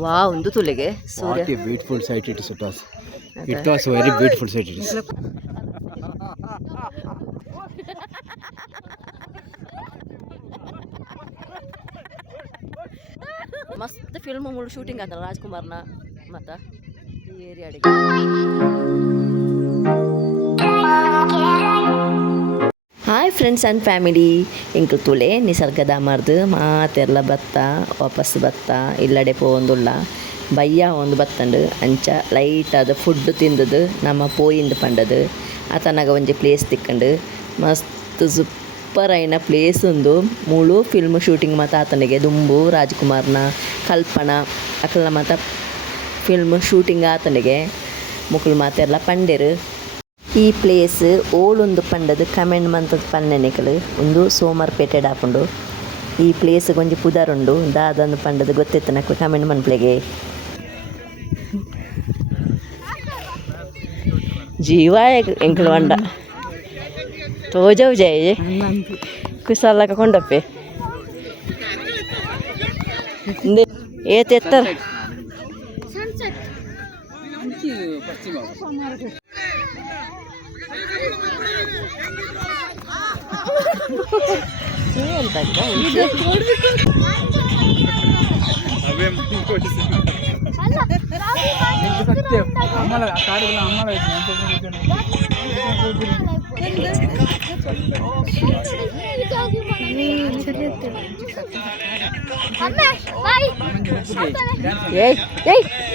ವಾ ಒಂದು ತುಲೆಗೆ ಸೂರ್ಯ beautiful sight it was very beautiful sight it is ಮಸ್ತ್ ಫಿಲ್ಮ್ ಮೂರು ಶೂಟಿಂಗ್ ಆತಲ್ಲ ರಾಜ್ಕುಮಾರ್ನ ಮತ್ತ ಈ ಏರಿಯಾಡಿಗೆ ಹಾಯ್ ಫ್ರೆಂಡ್ಸ್ ಆ್ಯಂಡ್ ಫ್ಯಾಮಿಲಿ ಇಂಕ ತುಳೆ ನಿಸರ್ಗಧಾಮರ್ದು ಮಾತೆರ್ಲ ಬತ್ತ ವಾಪಸ್ ಬತ್ತ ಇಲ್ಲಡೆ ಪೋಂದುಲ್ಲ ಬಯ್ಯ ಒಂದು ಬತ್ತಂಡು ಅಂಚ ಲೈಟ್ ಆದ ಫುಡ್ ತಿಂದದು ನಮ್ಮ ಪೋಯಿಂದು ಪಂಡದು ಆತನಾಗ ಒಂಜಿ ಪ್ಲೇಸ್ ತಿಕ್ಕಂಡು ಮಸ್ತ್ ಸೂಪರ್ అయిన ಪ್ಲೇಸ್ ಒಂದು ಮೂಳು ಫಿಲ್ಮ್ ಶೂಟಿಂಗ್ ಮಾತ ಆತನಿಗೆ ದುಂಬು ರಾಜ್ಕುಮಾರ್ನ ಕಲ್ಪನಾ ಅಕಲ್ನ ಮಾತ ಫಿಲ್ಮ್ ಶೂಟಿಂಗ್ ಆತನಿಗೆ ಮುಕ್ಕಳು ಮಾತೆರ್ಲ ಪಂಡೆರು ಈ ಪ್ಲೇಸ್ ಓಳೊಂದು ಪಂಡದು ಕಮೆಂಟ್ ಮಂತದ ಪನ್ನೆನೆಕಲು ಒಂದು ಸೋಮರ್ಪೇಟೆಡ್ ಹಾಕೊಂಡು ಈ ಪ್ಲೇಸ್ ಗೊಂಜಿ ಪುದರುಂಡು ದಾದಂದು ಪಂಡದು ಗೊತ್ತಿತ್ತು ನಕ್ಕು ಕಮೆಂಟ್ ಮನ್ಪ್ಲೆಗೆ ಜೀವ ಎಂಕಲು ಬಂಡ ತೋಜವು ಜಯ ಕುಸಲ್ಲಕ ಕೊಂಡಪ್ಪೆ ಏತೆತ್ತರ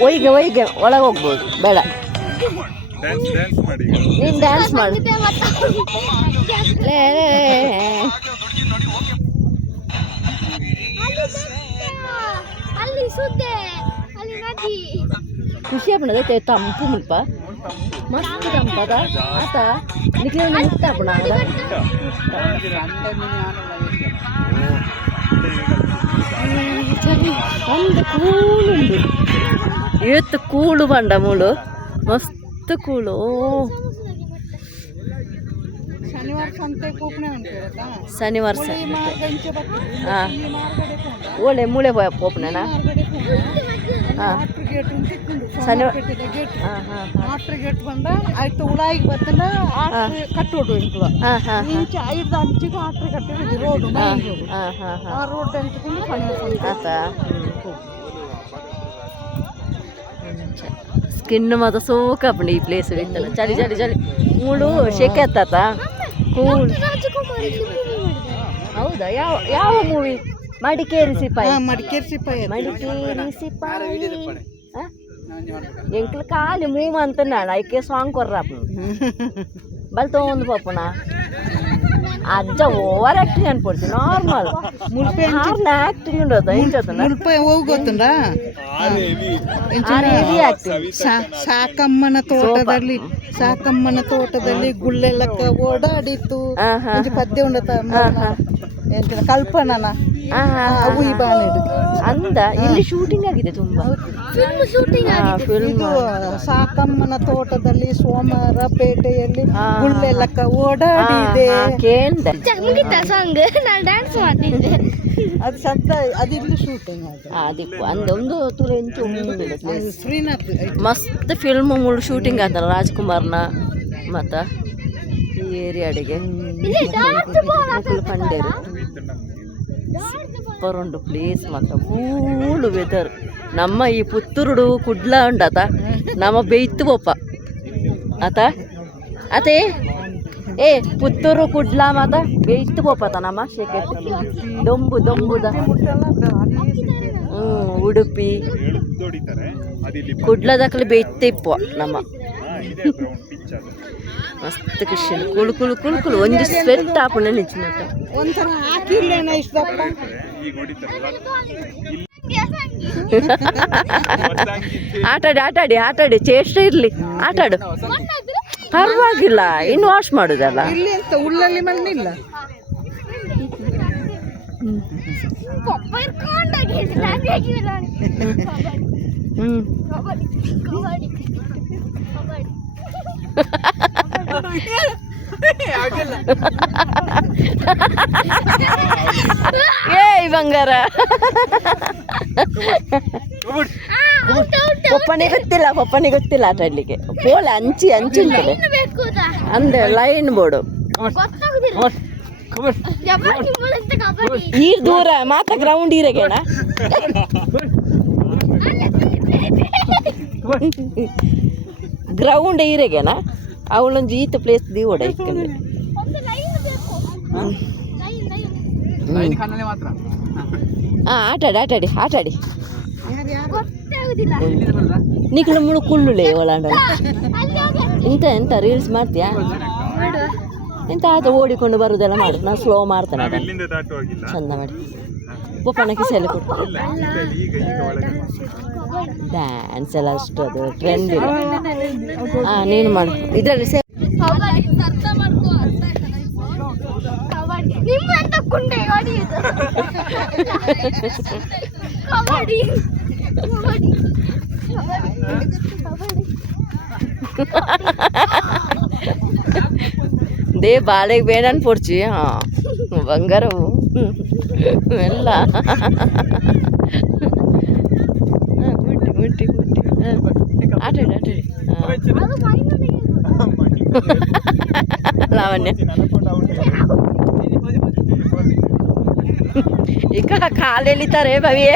ಒಯ್ಗೆ ಒಯ್ಗೆ ಒಳಗೆ ಹೋಗ್ಬೋದು ಬೇಡ ನೀನು ಡ್ಯಾನ್ಸ್ ಮಾಡು ಖುಷಿ ಆಗ್ಬಿಡದ ತಂಪು ಮುಲ್ಪ ಮಸ್ತ್ ತಂಪದ ಆತ ನಿಕ್ಲೆ ಮುಟ್ಟ ಹಾಕೋಣ ಒಂದು ಕೂಳುಂಡು ಇವತ್ತು ಕೂಳು ಬಂಡ ಮೂಳು ಮಸ್ತ್ ಕೂಳು ಶನಿವಾರ ಹಾಂ ಒಳ್ಳೆ ಮೂಳೆ ಪೋಪನ ಗೇಟ್ ಬಂದ ಆಯ್ತು ಉಳಾಯಿಗೆ ಬರ್ತನ ಕಟ್ಟೋಡು ಇಂಕ್ಲು ಐದು ಅಂಚಿಗೆ ಆಟ್ರಿ ಕಟ್ಟಿರೋದು ರೋಡ್ ಆ ರೋಡ್ ಅಂಚಿಕೊಂಡು ಸ್ಕಿನ್ ಮಾತ್ರ ಸೋಕಪ್ಪಂడి ಈ ಪ್ಲೇಸ್ ಇತ್ತಲ್ಲ ಚಳಿ ಚಳಿ ಚಳಿ ಮೂಳು ಶೆಕೆ ಎತ್ತಾತ ಕೂಲ್ ಹೌದಾ ಯಾವ ಯಾವ ಮೂವಿ ಮಡಿಕೇರಿ ಸಿಪಾಯಿ ಮಡಿಕೇರಿ ಸಿಪಾಯಿ ಎಂಕ್ಲ ಖಾಲಿ ಮೂವ್ ಅಂತ ನಾಡ ಐಕೆ ಸಾಂಗ್ ಕೊರ್ರಪ್ಪ ಬಲ್ ತೊಗೊಂಡು ಪಪ್ಪನ ಅಜ್ಜ ಓವರ್ ಆಕ್ಟಿಂಗ್ ಅನ್ಕೊಡ್ತೀನಿ ನಾರ್ಮಲ್ ಹಾರ್ನ ಆಕ್ಟಿಂಗ್ ಉಂಡದ ಇಂಚತನ ಮುಲ್ಪ ಹೋಗೋತಂಡ ಸಾಕಮ್ಮನ ತೋಟದಲ್ಲಿ ಗುಳ್ಳೆಲ್ಲಕ್ಕ ಓಡಾಡಿತ್ತು ಪದ್ಯ ಉಂಡತ ಎಂತ ಕಲ್ಪನನ ಅವು ಈ ಬಾಣಿಡು ಅಂದ ಇಲ್ಲಿ ಶೂಟಿಂಗ್ ಆಗಿದೆ ತುಂಬಾ ಇದು ಸಾಕಮ್ಮನ ತೋಟದಲ್ಲಿ ಸೋಮವಾರ ಪೇಟೆಯಲ್ಲಿ ಗುಳ್ಳೆಲ್ಲಕ್ಕ ಓಡಾಡಿದೆ ಅದು ಸದ್ದ ಅದಿಲ್ಲಿ ಶೂಟಿಂಗ್ ಒಂದು ತುಲೆ ಶ್ರೀನಾಥ್ ಮಸ್ತ್ ಫಿಲ್ಮ್ ಮೂಳು ಶೂಟಿಂಗ್ ಆತಲ್ಲ ರಾಜ್ಕುಮಾರ್ನ ಮತ್ತ ಈ ಏರಿಯಾಡಿಗೆ ಪಂಡೇರು ಸೂಪರ್ ಉಂಡು ಪ್ಲೇಸ್ ಮಾತ್ರ ಕೂಳು ವೆದರ್ ನಮ್ಮ ಈ ಪುತ್ತೂರುಡು ಕುಡ್ಲ ಉಂಡಾತ ನಮ್ಮ ಬೇಯ್ತು ಬೊಪ್ಪ ಆತ ಅದೇ ಏ ಪುತ್ತೂರು ಕುಡ್ಲ ಮಾತ ಬೇಯ್ತು ಬೊಪ್ಪತ ನಮ್ಮ ಶೇಕೆ ದೊಂಬು ದೊಂಬುದ ಉಡುಪಿ ಕುಡ್ಲದಕ್ಕಲಿ ಬೇಯ್ತಿಪ್ಪ ನಮ್ಮ ಮಸ್ತ್ ಖುಷಿ ಕುಳು ಕುಳು ಕುಳು ಕುಳು ಒಂದು ಸ್ವೆಟ್ ಹಾಕೊಂಡೆ ನಿಜ ಒಂಥರ ಹಾಕಿಲ್ಲೇನ ಇಷ್ಟಪ್ಪ ಆಟಾಡಿ ಚೇಷ್ಟ ಇರ್ಲಿ ಆಟಾಡು ಪರವಾಗಿಲ್ಲ ಇನ್ನು ವಾಶ್ ಮಾಡುದಲ್ಲ ಇಲ್ಲಿ ಅಂತ ಉಳ್ಳಲ್ಲಿ ಮಣ್ಣಿಲ್ಲ ಏಯ್ ಬಂಗಾರ ಪಪ್ಪನಿಗೆ ಗೊತ್ತಿಲ್ಲ ಆಟ ಆಡ್ಲಿಕ್ಕೆ. ಪೋಲೆ ಅಂಚಿ ಉಂಟದೆ ಅಂದ್ರೆ ಲೈನ್ ಬೋರ್ಡು ಈ ದೂರ ಮಾತ ಗ್ರೌಂಡ್ ಇರಗೇನ ಗ್ರೌಂಡ್ ಇರಗೇನ ಅವಳೊಂದು ಈತ ಪ್ಲೇಸ್ ದೀವಡ ಇಕ್ಕಂದ್ರೆ ಆಟಾಡಿ ನಿಕ್ಳು ಮುಳು ಕುಳ್ಳುಲೆ ಒಳಾಂಡ ಎಂತ ರೀಲ್ಸ್ ಮಾಡ್ತೀಯಾ ಎಂತ ಆತ ಓಡಿಕೊಂಡು ಬರುದೆಲ್ಲ ಮಾಡು. ನಾನು ಸ್ಲೋ ಮಾಡ್ತೇನೆ ಚಂದ ಮಾಡಿ ಪಪ್ಪನ ಕಿಸೆಯಲ್ಲಿ ಕೊಟ್ಟು ಡ್ಯಾನ್ಸ್ ಎಲ್ಲ ಅಷ್ಟು ಅದು ಟ್ರೆಂಡ್ ಇಲ್ಲ. ನೀನು ಮಾಡು ಇದರಲ್ಲಿ ದೇ ಬಾಳೆಗೆ ಬೇಡನ್ ಪೋಡ್ಚಿ ಬಂಗಾರವು ಎಲ್ಲ ಮುಟ್ಟಿ ಆಟಾಡಿ ಲಾವಣ್ಯ ಈಗ ಕಾಲು ಎಳಿತಾರೆ ಭವಿಯೇ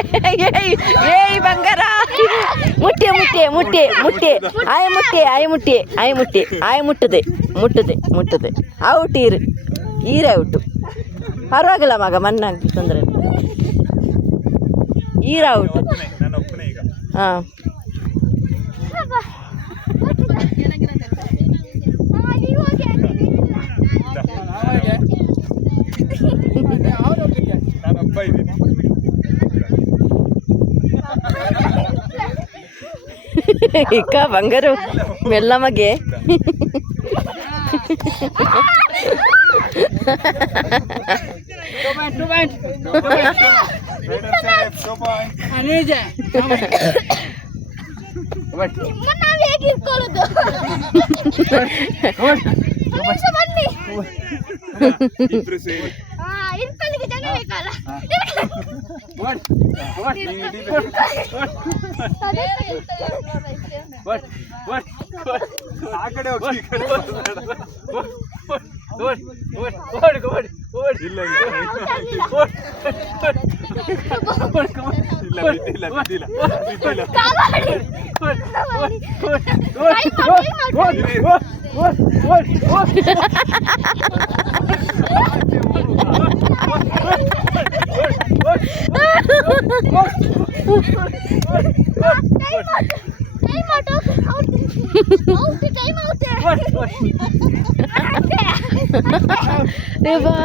ಏಯ್ ಬಂಗಾರ ಮುಟ್ಟೆ ಆಯ್ ಮುಟ್ಟದೆ ಔಟ್ ಈರೆ ಔಟು ಪರವಾಗಿಲ್ಲ ಮಗ ಮಣ್ಣಾಗಿ ತೊಂದರೆ ಈರ ಔಟು ಹಾಂ ಇಕ್ಕ ಬಂಗಾರು ಮೆಲ್ಲ ಮಗೆ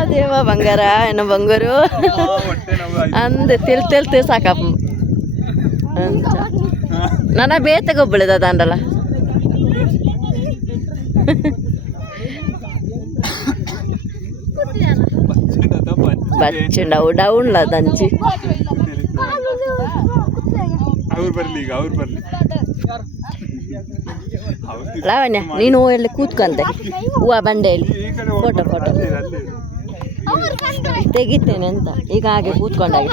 ದೇವಾ ಬಂಗಾರ ಏನೋ ಬಂಗಾರು ಅಂದೆ ತಿಳ್ತೆ ಸಾಕಪ್ಪ ನನ್ನ ಬೇತಗೊಬ್ಬಳಿದ ದಾಂಡಲ್ಲ ಬಚ್ಚ ಡೌನ್ಲ ದಂಚಿ ಲಾವಣ್ಯ ನೀನು ಎಲ್ಲಿ ಕೂತ್ಕೊಂತೆ ಹೂವ ಬಂಡೆಯಲ್ಲಿ ಫೋಟೋ ತೆಗಿತೇನೆ ಅಂತ ಈಗ ಹಾಗೆ ಕೂತ್ಕೊಂಡಾಗ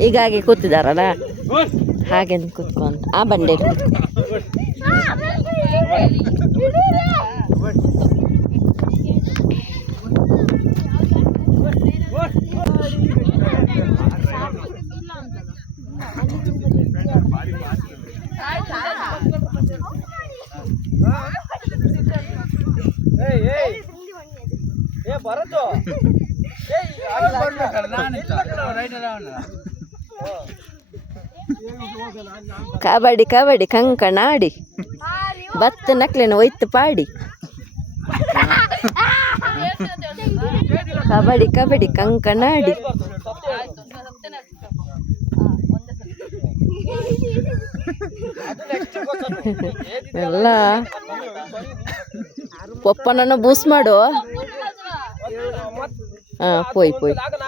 ಈಗ ಹಾಗೆ ಕೂತಿದಾರಲ್ಲ ಹಾಗೆ ಕೂತ್ಕೊಂಡು ಆ ಬಂಡೆಯಲ್ಲಿ ಕಬಡ್ಡಿ ಕಂಕಣಾಡಿ ಭತ್ತ ನಕ್ಲೇನ ಒಯ್ತು ಪಾಡಿ ಕಬಡ್ಡಿ ಕಂಕಣಾಡಿ ಎಲ್ಲ ಪಪ್ಪನನ್ನು ಬೂಸ್ ಮಾಡು. ಪೋಯ್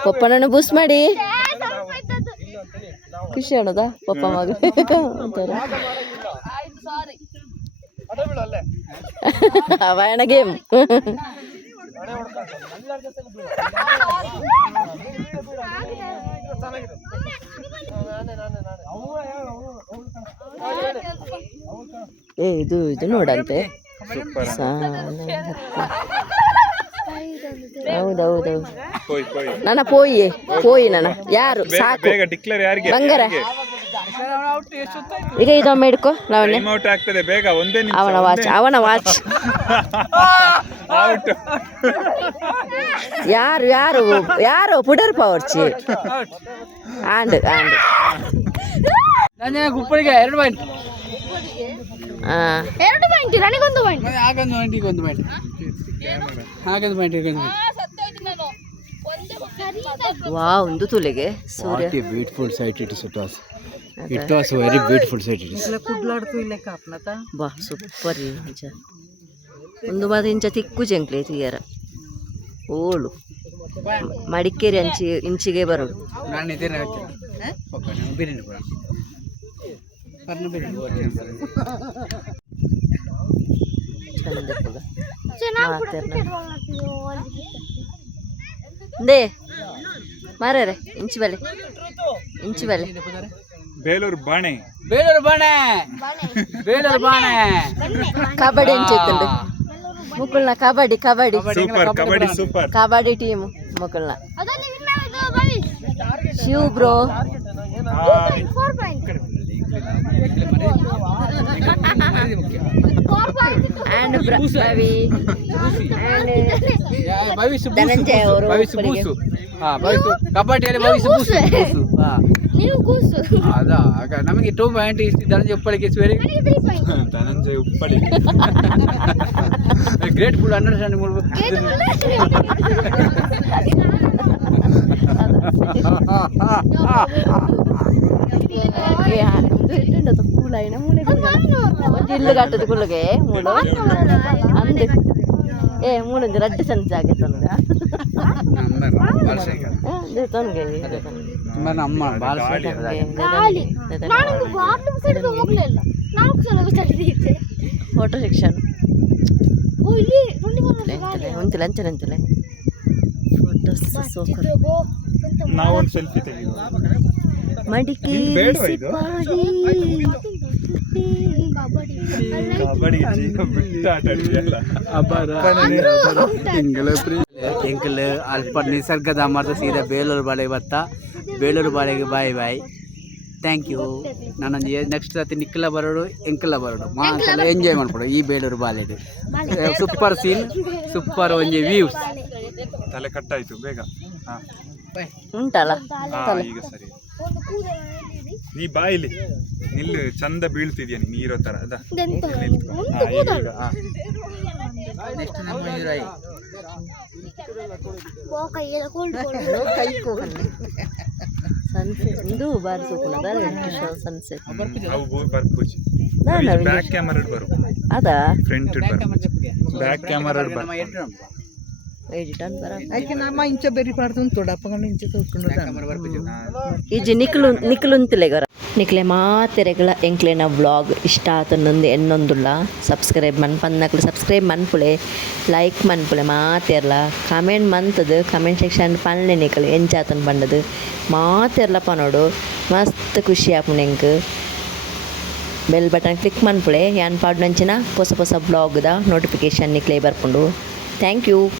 ಪಪ್ಪನನ್ನು ಬೂಸ್ ಮಾಡಿ ಖುಷಿ ಅನ್ನೋದಾ ಪಪ್ಪ ಮಗ ಅವನ ಗೇಮ್ ಏ ಇದು ನೋಡಂತೆ ಹೌದೌದೌದು ನನ್ನ ಪೋಯಿ ನನ್ನ ಯಾರು ಸಾಕು ಬಂಗಾರ ಈಗ ಇದೊಮ್ಮೆ ಹಿಡ್ಕೊ ಲಾವಣ್ಯ ಅವನ ವಾಚ್ ಯಾರು ಯಾರು ಯಾರು ಪುಡರ್ ಪವರ್ಚಿ ಆಂಡ್ ಗುಪ್ಪಳಿಗೆ 2 ಪಾಯಿಂಟ್ ನನಗೊಂದು ಪಾಯಿಂಟ್ ಹಾಗೊಂದು ಪಾಯಿಂಟ್ ಒಂದು ಪಾಯಿಂಟ್ ಹಾಗೊಂದು ಪಾಯಿಂಟ್ ವಾವ್ ಒಂದು ತುಲೆಗೆ ಸೂರ್ಯ What a beautiful sight it was. It was very beautiful sight it is. ಕುಡ್ಲಾಡ್ತು ಇಲ್ಲ ಕಾಪ್ನತ ಬಾ ಸೂಪರ್ ನಿಜ ಒಂದು ಮಾತು ಇಂಚ ತಿಕ್ಕು ಜಂಕ್ಲೆ ತೀಯರ ಓಳು ಮಡಿಕೇರಿ ಇಂಚಿಗೆ ಬರೋದು ನಾನು ಇದೇನೆ ಬಿರಿಯಾನಿ ಕೂಡ ಪರ್ನ ಬಿರಿಯಾನಿ ದೇ ಮಾರರೆ ಇಂಚಿ ಬಲೆ ಬೇಲೂರು ಬಾಣೆ ಕಬಡ್ಡಿ ಇಂಚಿತ್ತುಂಡು ಮುಕುಲ್ನ ಕಬಡ್ಡಿ ಸೂಪರ್ ಕಬಡ್ಡಿ ಟೀಮ್ ಮುಕುಲ್ನ Shiv bro and Ravi and Dhananjaya ಅವರು ಕಬಡ್ಡಿಯಲ್ಲಿ ಭವಿಷ್ಯ ನೀವು ಕೂಸು ಅದಾ ನಮಗೆ 2 ಪಾಯಿಂಟ್ ಇಷ್ಟು ಧನಂಜಯ ಉಪ್ಪಳಿಗೆ very Dhananjaya Uppali great full understanding ಮಾಡ್ಬೋದು ಇಲ್ಲು ಕಟ್ಟದ ಕುಲ್ಲಗೆ ಮೂಳು ಅಂದು ಏ ಮೂಳೊಂದು ರಡ್ಡು ಸಣ್ಣ ಜಾಗ ತೊನ್ಗೆ ನಮ್ಮ ಫೋಟೋ ಸೆಕ್ಷನ್ ಒಂತಿಲ್ಲ ಅಂಚನೆ ಫೋಟೋಸ್ ಸೂಪರ್ ನಾವೊಂದು ಸೆಲ್ಫಿ ತೆಗೆಯುವ ಮಡಿಕೇರಿ ಕಬಡ್ಡಿ ಬಿಟ್ಟು ಆಟ ಆಡಿದೆಯಲ್ಲ ಎಂಕಲ್ ಅಲ್ಪ ನಿಸರ್ಗಧಾಮದ ಸೀದಾ ಬೇಲೂರು ಬಾಳೆಗೆ ಬತ್ತ ಬೇಲೂರು ಬಾಳೆಗೆ ಬಾಯ್ ಥ್ಯಾಂಕ್ ಯು ನಾನೊಂದು ನೆಕ್ಸ್ಟ್ ರಾತ್ರಿ ನಿಕ್ಕಲ ಬರೋಡು ಎಂಕಲ ಬರೋಡು ಮಾಸಲ ಎಂಜಾಯ್ ಮಾಡ್ಕೊಡು ಈ ಬೇಲೂರು ಬಾಳೆಗೆ ಸೂಪರ್ ಸೀನ್ ಸೂಪರ್ ಒಂಜಿ ವ್ಯೂಸ್ ತಲೆ ಕಟ್ಟಾಯ್ತು ಬೇಗ ಉಂಟಲ್ಲ ಈಗ ಸರಿ ನೀ ಬಾಯಿಲಿ ನಿಲ್ಲು ಚಂದ ಬೀಳ್ತಿದ್ಯಾ ನೀರೋ ತರ ಅದ ನೆಕ್ಸ್ಟ್ ನಮ್ಮ ಹೀರಾಯಿ ಸನ್ಸೆಟ್ ಇದು ಬಾರಿ ಸೂಪರ್ ಸನ್ಸೆಟ್ ಬರ್ಪೂಜಿ ಬ್ಯಾಕ್ ಕ್ಯಾಮರಾ ಬರು ಅದಾ ಫ್ರಂಟ್ ಬ್ಯಾಕ್ ಕ್ಯಾಮರಾ ಬರು ಎಡಿಟನ್ ಬರ ಯಾಕೆ ನಮ್ಮ ಇಂಚ ಬೆರಿ ಪಾಡ್ದು ತೊಡಪ್ಪಕೊಂಡು ಇಂಚ ತೊಡ್ಕೊಂಡು ಈಜಿ ನಿಕ್ಲುಂತಿಲೆಗರ ನಿಕ್ಲೆ ಮಾತೆರೆಗಳ ಎಂಕ್ಲೆನ ವ್ಲಾಗ್ ಇಷ್ಟ ಆತನೊಂದು ಎನ್ನೊಂದುಲ್ಲ ಸಬ್ಸ್ಕ್ರೈಬ್ ಮನ್ಪನ್ನಕ್ಲು ಸಬ್ಸ್ಕ್ರೈಬ್ ಮನ್ಪುಳೆ ಲೈಕ್ ಮನ್ಪುಳೆ ಮಾತೆರ್ಲ ಕಮೆಂಟ್ ಮಂತದು ಕಮೆಂಟ್ ಸೆಕ್ಷನ್ ಪನ್ಲೆ ನಿಕ್ಲು ಎಂಚಾತನ ಬಂದದು ಮಾತೆರ್ಲ ಪನೋಡು ಮಸ್ತ್ ಖುಷಿ ಆಪುಂಡು ಎಂಕ್ ಬೆಲ್ ಬಟನ್ ಕ್ಲಿಕ್ ಮನ್ಪುಳೆ ಯಾನ್ ಪಾಡ್ನಂಚಿನ ಹೊಸ ವ್ಲಾಗ್ದ ನೋಟಿಫಿಕೇಶನ್ ನಿಕ್ಲೆ ಬರ್ಪುಂಡು ಥ್ಯಾಂಕ್ ಯು.